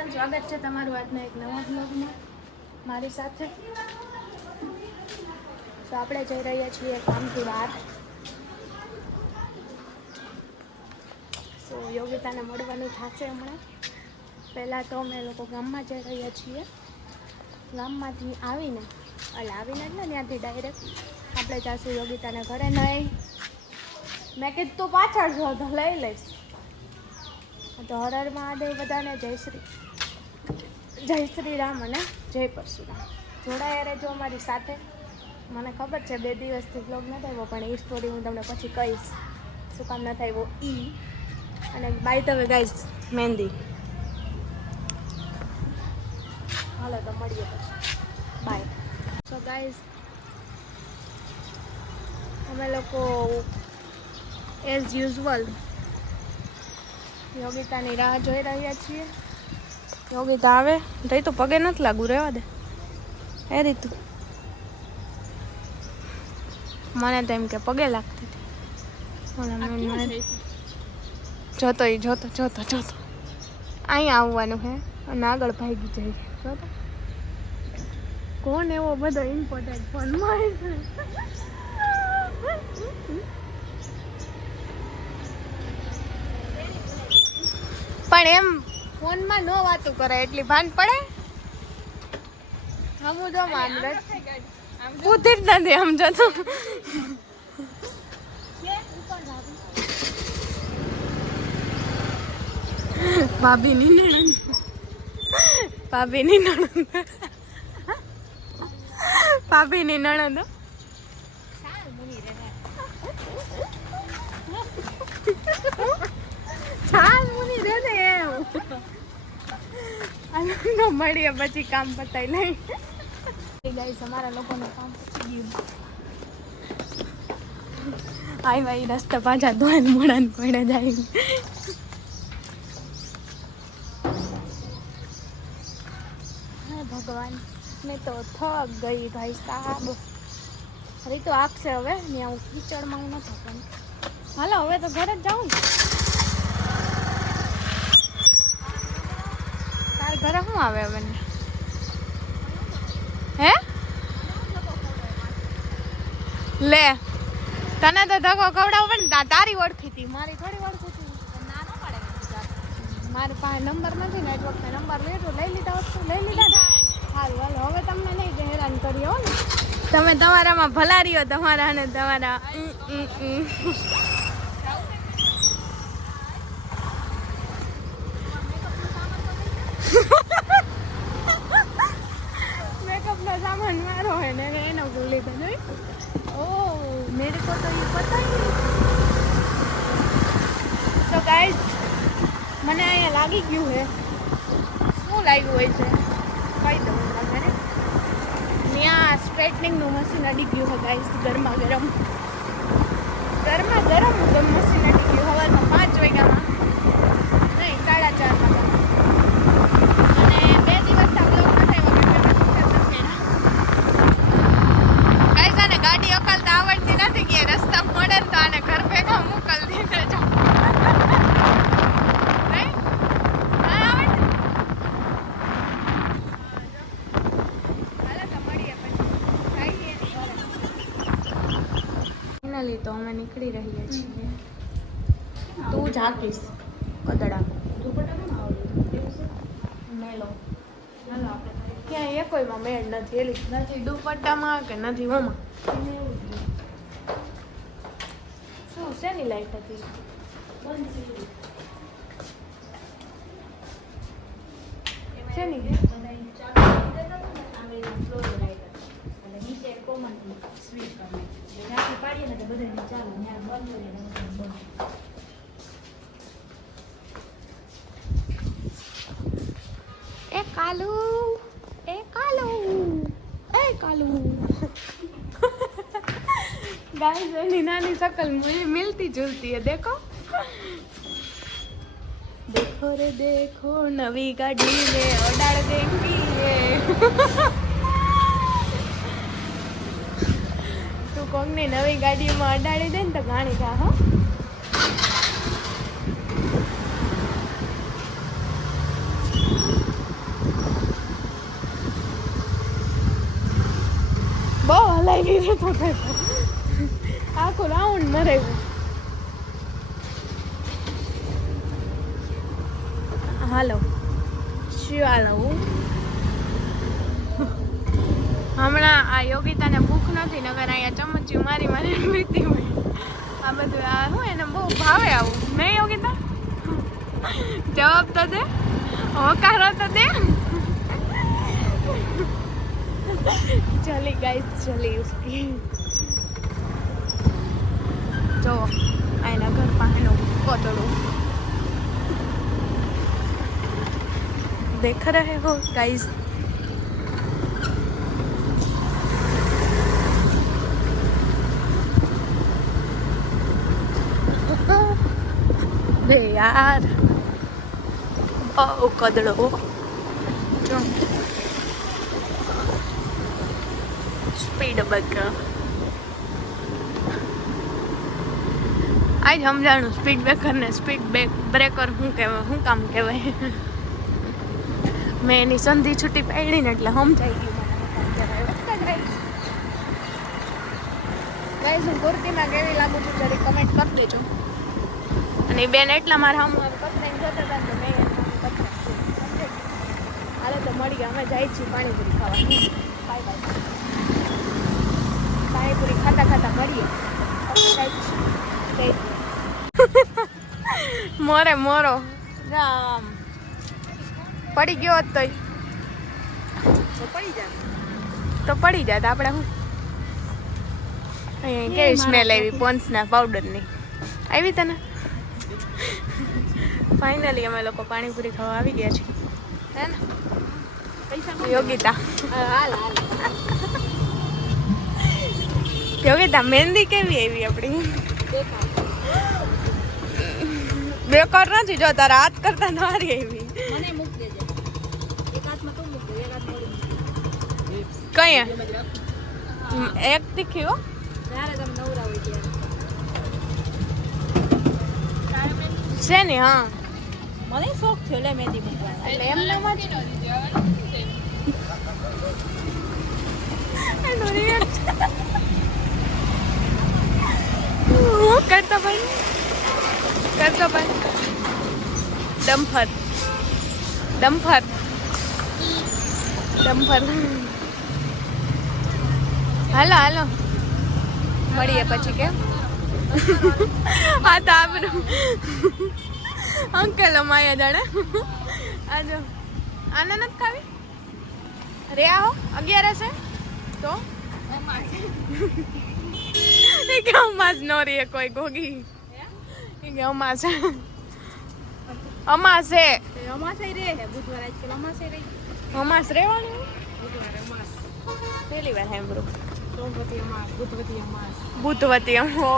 Everyone, સ્વાગત છે તમારું આજના એક નવા બ્લોગમાં મારી સાથે. તો આપણે જઈ રહ્યા છીએ કામથી બહાર. સો યોગિતાને મળવાનું થશે હમણાં. પહેલાં તો અમે લોકો ગામમાં જઈ રહ્યા છીએ. ગામમાંથી આવીને એટલે ત્યાંથી ડાયરેક્ટ આપણે જઈશું યોગિતાને ઘરે. નહીં, મેં કીધું તું પાછળ જો તો લઈ લઈશ. તો હર હર મહાદેવ બધાને. જય શ્રી રામ અને જય પરશુરામ. જોડાયા રહેજો અમારી સાથે. મને ખબર છે 2 દિવસથી બ્લોગ ન થયો, પણ એ સ્ટોરી હું તમને પછી કહીશ શું કામ ન થયો ઈ. અને બાય ધ વે ગાઈઝ, મહેંદી. હાલો તો મળીએ પછી, બાય. સો ગાઈઝ, અમે લોકો એઝ યુઝ્યુઅલ યોગિતાની રાહ જોઈ રહ્યા છીએ. યોગિતા આવે રહી તો પગે નથી લાગુ, રહેવા દે એ રીતું. મને તો એમ કે પગે લાગતી હતી. જોતો અહીંયા આવવાનું હે અને આગળ ભાગી જાય. જોતો કોણ એવો બધો ઇમ્પોર્ટન્ટ ફોનમાં પણ એમ ફોનમાં ન વાતું કરે એટલી ભાન પડે. હમું જો માન પૂછી જ નથી આમ જતો. ભાભીની નણંદ છાલ મુની રે ને એમ. મળીએ પછી, કામ પતાઈ નહીં. ગાઈસ, અમારા લોકોનું કામ પતી ગયું. આઈ ભાઈ રસ્તા પાછા ધોઈને મોડાને પડે જાય. હા ભગવાન, મેં તો થક ગઈ ભાઈ સાહેબ. હવે તો આખશે હવે ને હું કીચડમાં હું નથી પણ હાલો હવે તો ઘરે જ જાઉં ને. તાર ઘરે શું આવે હવે ને? હે લે, તને તો ધક્કો ખવડાવો ને. તારી ઓળખી હતી, મારી થોડી ઓળખી હતી. મારી પાસે નંબર નથી ને, એટલે વખતે નંબર લઈ લીધા વસ્તુ લઈ લીધા. સારું હાલો, હવે તમને નહીં હેરાન કરી હો ને. તમે તમારામાં ભલા રહ્યો, તમારા ને તમારા. મેકઅપનો સામાન મારો હોય ને એનો ભૂલી ગયો નહીં. ઓ મેરે કો તો ये पता ही नहीं. તો ગાઈઝ, મને અહીંયા લાગી ગયું છે. શું લાગ્યું હોય છે કહી દઉં તમને. ત્યાં સ્ટ્રેટનિંગનું મશીન અડી ગયું છે ગાઈઝ. ગરમા ગરમ મશીન અડી ગયું. સવારમાં 5 વાગ્યામાં નહીં 4:30 અને 2 દિવસના બ્લોગ નથી આવ્યો. ગાઈઝ, આને ગાડી અકલતા આવડતી નથી કે રસ્તા મળે તો આને ઘર ભેગા મોકલતી દેજો. તો અમે નીકળી રહ્યા છીએ. તું જાગીશ કદડા મેલો ક્યાં એકોયમાં મેળ નથી. એલી નથી દુપટ્ટામાં કે નથી ઓમાં. શું શેની લાઈટ હતી? શેની गाइस, एनी नानी शकल मुझे मिलती जुलती है. देखो रे देखो, नवी गाड़ी में उड़ाड़ देंगी ये. તું કોકની નવી ગાડીમાં અડાડી દે ને તો ઘાણી થા. હો હલાવી રહેતો થતો આખું રાઉન્ડ મરાયું. હાલો ચાલો. હમણાં આ યોગિતાને ભૂખ નથી, નગર અહીંયા ચમચી મારી મારી પીતી હોય. આ બધું આ શું એને બહુ ભાવે આવું નહીં યોગિતા? જવાબ તો દે, હોકારો તો દે. ચલી ગાઈસ ચલી ઉસકી. જો આના ઘર પાસેનો કોતડો देख रहे हो गाइस. बे यार ओ कदड़ो जो स्पीड ब्रेकर आज समझाणु स्पीड ब्रेकर ने स्पीड ब्रेकर શું કહેવાય, શું કામ કહેવાય. મેં એની સંધિ છૂટી પાડી ને એટલે સમજાઈ ગયું. ગાઈસ હું કુર્તીમાં કેવી લાગુ છું જરી કમેન્ટ કરી દેજો. અને બેન એટલા મારા હમ કપડાં જોતા હતા તો મેં હાલે તો મળી ગયા. અમે જાય છીએ પાણીપુરી ખાવા. Bye bye. પાણીપુરી ખાતા ખાતા મળીએ. મોરે મોરો રામ પડી ગયો હોત તો પડી જાત આપણે. શું અહીંયા કેવી સ્મેલ આવી પોન્સના પાવડરની આવી તને. ફાઇનલી અમે લોકો પાણીપુરી ખાવા આવી ગયા છીએ હે ને યોગિતા. યોગિતા મહેંદી કેવી આવી આપણી? બેકાર નથી, જો તારા હાથ કરતા નારી આવી. કઈ એક તીખી હો છે ને. હા મને શોખ થયો લે મહેંદી મૂકવાનો એટલે એમ ના માં કરતો ભાઈ ડમ્ફર ડમ્ફર ડમ્ફર. હાલો હાલો મળીએ પછી. કેમ હા તો આપણું અંકલ અમાયા જાણે આજો આને નથી ખાવી રે. આવો 11 છે તો કે અમાસ નો રે કોઈ ગોગી કે અમાસ અમાસે અમાસે રે હે બુધવાર આજ કે અમાસે રે અમાસ રેવાનું બુધવાર અમાસ પહેલી વાર સાંભળું. સોમવતી અમાસ બુધવતી અમાસ બુધવતી અમો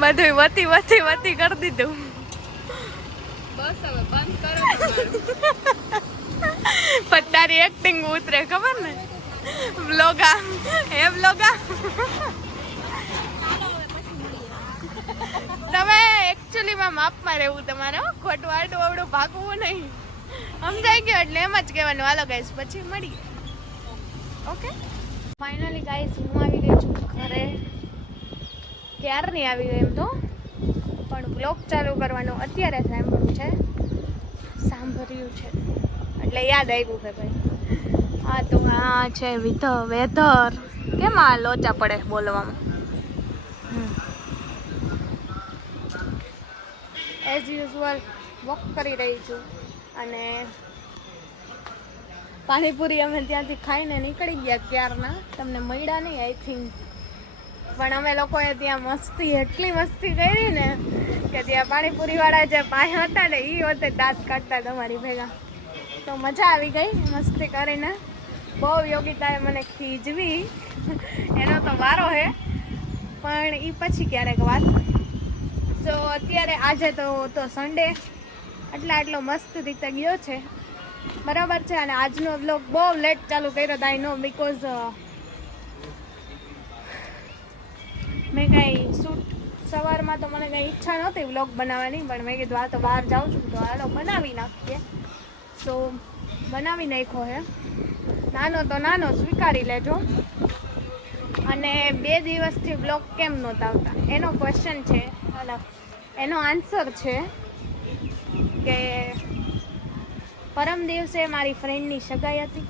બધું વતી વતી વતી કરી દીધું. બસ હવે બંધ કરો. પણ તારી એક્ટિંગ ઉતરે ખબર ને બ્લોગા હે બ્લોગા. તમે એકચ્યુઅલી માં માપમાં રહેવું તમારે, ખોટું આડું અવડું ભાગવું નહીં. સમજાઈ ગયો એટલે એમ જ કહેવાનું. હાલો ગાઈસ પછી મળીએ. ઓકે ફાઇનલી ગાઈસ હું આવી ગઈ છું ઘરે. ક્યારની આવી ગઈ એમ તો, પણ બ્લોગ ચાલુ કરવાનું અત્યારે સાંભળ્યું છે એટલે યાદ આવ્યું કે ભાઈ હા તો આ છે વેધર. કેમ આ લોચા પડે બોલવામાં? એઝ યુઝ્યુઅલ વોક કરી રહી છું અને પાણીપુરી અમે ત્યાંથી ખાઈને નીકળી ગયા ક્યારના. તમને મળ્યા નહીં આઈ થિંક, પણ અમે લોકોએ ત્યાં મસ્તી એટલી મસ્તી કરી ને કે ત્યાં પાણીપુરીવાળા જે પાયા હતા ને એ વખતે દાંત કાઢતા તમારી ભેગા. તો મજા આવી ગઈ મસ્તી કરીને. બહુ યોગિતાએ મને ખીજવી, એનો તો વારો હે, પણ એ પછી ક્યારેક વાત. સો અત્યારે આજે તો સન્ડે એટલે આટલો મસ્ત રીતે ગયો છે બરાબર છે. અને આજનો વ્લોગ બહુ લેટ ચાલુ કર્યો હતો આઈ નો, બિકોઝ મેં કાંઈ શૂટ સવારમાં તો મને કંઈ ઈચ્છા નહોતી વ્લોગ બનાવવાની, પણ મેં કીધું આ તો બહાર જાઉં છું તો હાલો બનાવી નાખીએ. સો બનાવી નાખ્યો હે નાનો તો નાનો સ્વીકારી લેજો. અને 2 દિવસથી બ્લોગ કેમ નહોતા આવતા એનો ક્વેશ્ચન છે, એનો આન્સર છે કે પરમ દિવસે મારી ફ્રેન્ડની સગાઈ હતી,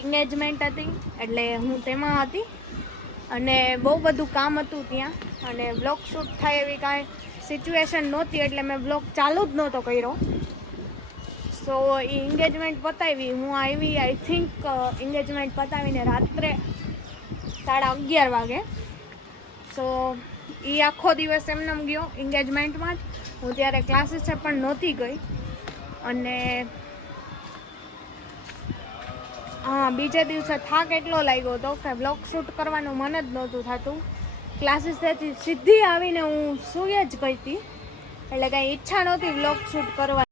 એન્ગેજમેન્ટ હતી, એટલે હું તેમાં હતી અને બહુ બધું કામ હતું ત્યાં અને બ્લોગ શૂટ થાય એવી કાંઈ સિચ્યુએશન નહોતી, એટલે મેં બ્લોગ ચાલુ જ નહોતો કર્યો. સો એ એન્ગેજમેન્ટ પતાવી હું આવી, આઈ થિંક એન્ગેજમેન્ટ પતાવીને રાત્રે 11:30 વાગે. સો એ આખો દિવસ એમને ગયો એન્ગેજમેન્ટમાં જ. હું ત્યારે ક્લાસીસે પણ નહોતી ગઈ અને હા, બીજે દિવસે થાક એટલો લાગ્યો હતો કે બ્લોગ શૂટ કરવાનું મન જ નહોતું થતું. ક્લાસીસથી સીધી આવીને હું સૂઈ જ ગઈ હતી, એટલે કાંઈ ઈચ્છા નહોતી બ્લોગ શૂટ કરવા.